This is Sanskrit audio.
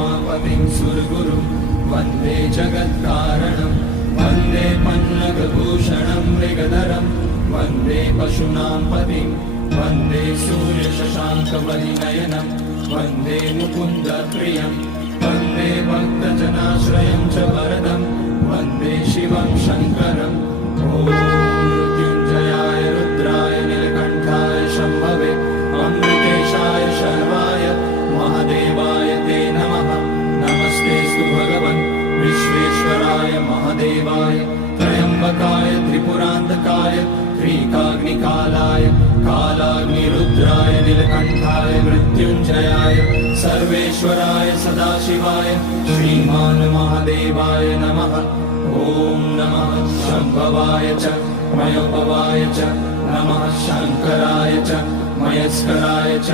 उमापतिं सुरगुरुं वन्दे जगत्कारणं वन्दे पन्नगभूषणं मृगधरं वन्दे पशूनां पतिं वन्दे सूर्यशशाङ्कवलिनयनं वन्दे मुकुन्दप्रियं वन्दे भक्तजनाश्रयं च वरदं वन्दे शिवं शङ्करम् ॐ मृत्युञ्जयाय रुद्राय नीलकण्ठाय शम्भवे अमृतेशाय शर्वाय महादेवाय ते नमः। नमस्तेऽस्तु भगवन् विश्वेश्वराय महादेवाय त्र्यम्बकाय त्रिपुरान्तकाय त्रिकाग्निकालाय कालाग्निरुद्राय नीलकण्ठाय मृत्युञ्जयाय सर्वेश्वराय सदाशिवाय श्रीमान् महादेवाय नमः। ॐ नमः शम्भवाय च मयोपवाय च नमः शङ्कराय च मयस्कराय च